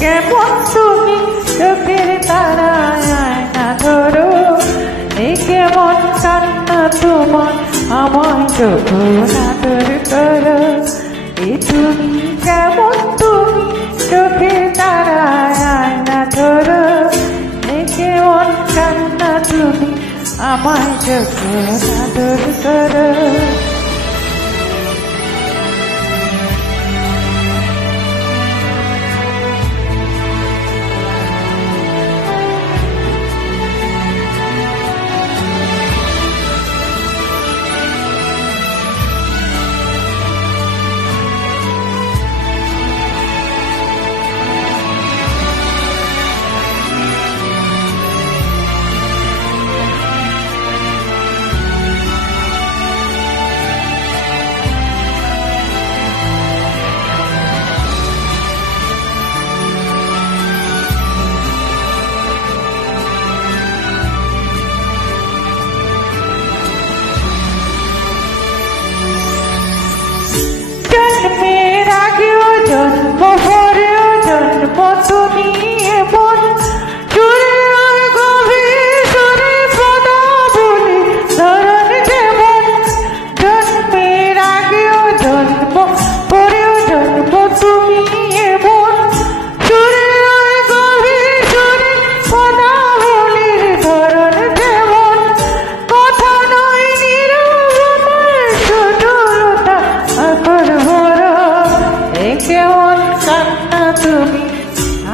কেমন তুমি চোখের তারায় আয়না ধরো, এই কেমন কান্না তোমার আমায় যখন আদর করো। এই তুমি কেমন তুমি চোখের তারায় আয়না ধরো, এই কেমন কান্না তুমি আমায় যখন আদর করো। জন্মের আগেও জন্ম পরেও জন্ম তুমি এমন সুরের গভীর সুরে পদা বলি ধরন যেমন। জন্মের আগেও জন্ম পরেও জন্ম তুমি এমন সুরের গভীর সুরে পদা বলির ধরন যেমন। কথা নয় নীরবতার সুদূরতা আকর ভরা, এই কেমন কান্না তুমি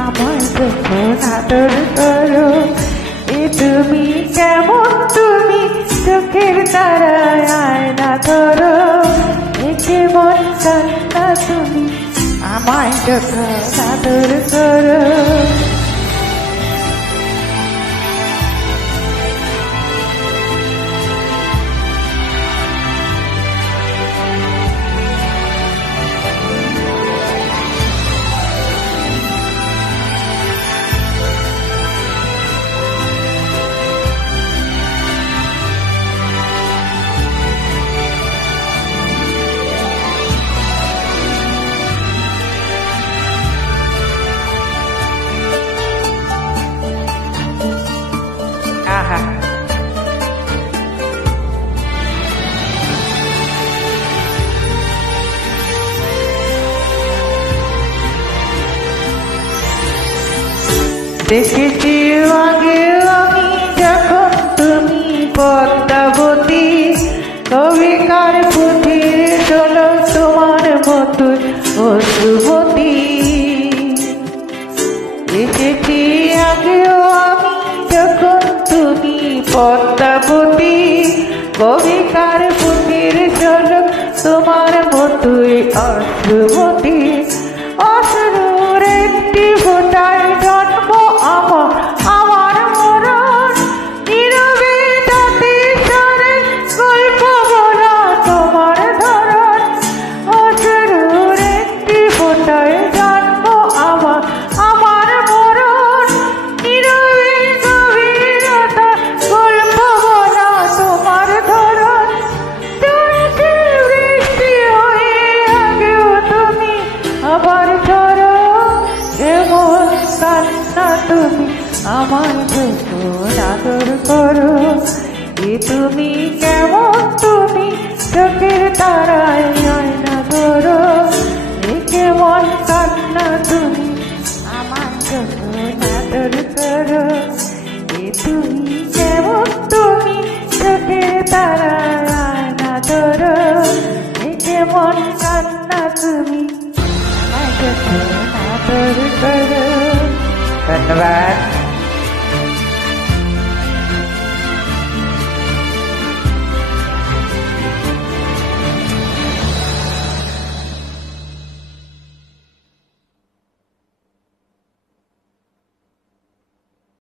আমায় যখন আদর করো। এ তুমি কেমন তুমি চোখের তারায় আয়না ধরো, এ কেমন কান্না তুমি আমায় যখন আদর করো। আহা, দেখেছি আগে আমি যখন তুমি পদ্মাবতী, কবিকার পুঁথির চলো তোমার মতো অশ্রুমতী। দেখেছি আগেও আমি যখন তুমি পদ্মাবতী, কবিকার পুঁথির চলো তোমার মতোই অশ্রুমতী। অশ্রুর একটি ফোঁটায় জন্ম আমার আমার মরণ, নীরবে তাতে সারে গল্প বলা তোমার ধরন। অশ্রুর একটি ফোঁটায় জন্ম আমার আমার মরণ, নীরবে গভীরতা গল্প বলা তোমার ধরন। চোখের বৃষ্টি হয়ে আগেও তুমি আবার ঝরো, এমন কান্না তুমি আমায় যখন আদর করো। এ তুমি কেমন তুমি চোখের তারায় আয়না ধরো, এ কেমন কান্না তুমি আমায় যখন আদর করো। এ তুমি কেমন তুমি চোখের তারায় আয়না ধরো, এ কেমন কান্না তুমি আমায় যখন আদর করো। ধন্যবাদ।